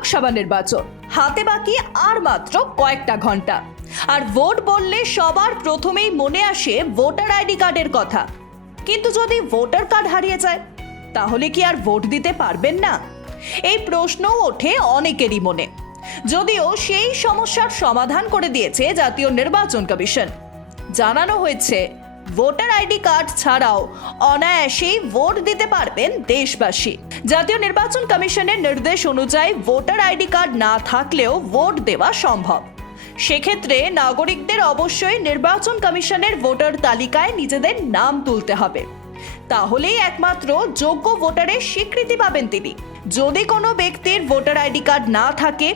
লোকসভা নির্বাচন। হাতে বাকি আর মাত্র কয়েকটা ঘণ্টা। আর ভোট বললে সবার প্রথমেই মনে আসে ভোটার আইডি কার্ডের কথা। কিন্তু যদি ভোটার কার্ড হারিয়ে যায়, তাহলে কি আর ভোট দিতে পারবেন না? এই প্রশ্নও ওঠে অনেকেরই মনে। যদিও সেই সমস্যার সমাধান করে দিয়েছে জাতীয় নির্বাচন কমিশন। জানানো হয়েছে ভোটার আইডি কার্ড ছাড়াও অনায়াসেই ভোট দিতে পারবেন দেশবাসী। জাতীয় নির্বাচন কমিশনের নির্দেশ অনুযায়ী ভোটার আইডি কার্ড না থাকলেও ভোট দেওয়া সম্ভব। সেক্ষেত্রে নাগরিকদের অবশ্যই নির্বাচন কমিশনের ভোটার তালিকায় নিজেদের নাম তুলতে হবে। তাহলেই একমাত্র যোগ্য ভোটারের স্বীকৃতি পাবেন তিনি। যদি কোনো ব্যক্তির ভোটার আইডি কার্ড না থাকে,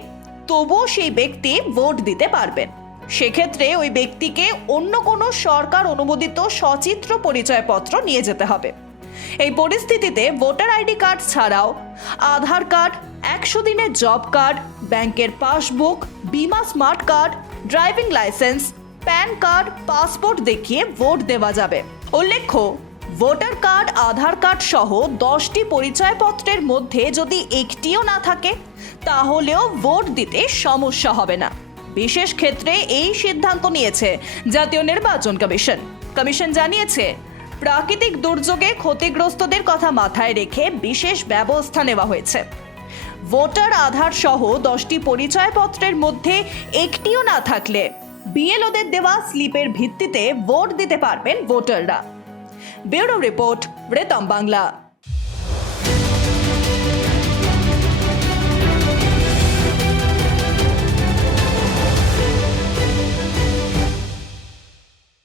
তবুও সেই ব্যক্তি ভোট দিতে পারবেন। সেক্ষেত্রে ওই ব্যক্তিকে অন্য কোনো সরকার অনুমোদিত সচিত্র পরিচয়পত্র নিয়ে যেতে হবে। এই পরিস্থিতিতে ভোটার আইডি কার্ড ছাড়াও আধার কার্ড, একশো দিনের জব কার্ড, ব্যাংকের পাসবুক, বিমা smart card, driving licence, PAN card, passport দেখিয়ে ভোট দেওয়া যাবে। উল্লেখ্য, ভোটার কার্ড, আধার কার্ড সহ দশটি পরিচয়পত্রের মধ্যে যদি একটিও না থাকে, তাহলেও ভোট দিতে সমস্যা হবে না। বিশেষ ক্ষেত্রে এই সিদ্ধান্ত নিয়েছে জাতীয় নির্বাচন কমিশন। কমিশন জানিয়েছে, প্রাকৃতিক দুর্যোগে ক্ষতিগ্রস্তদের কথা মাথায় রেখে বিশেষ ব্যবস্থা নেওয়া হয়েছে। ভোটার আধার সহ দশটি পরিচয়পত্রের মধ্যে একটিও না থাকলে বিএলওদের দেওয়া স্লিপের ভিত্তিতে ভোট দিতে পারবেন ভোটাররা। ব্যুরো রিপোর্ট, রেতম বাংলা।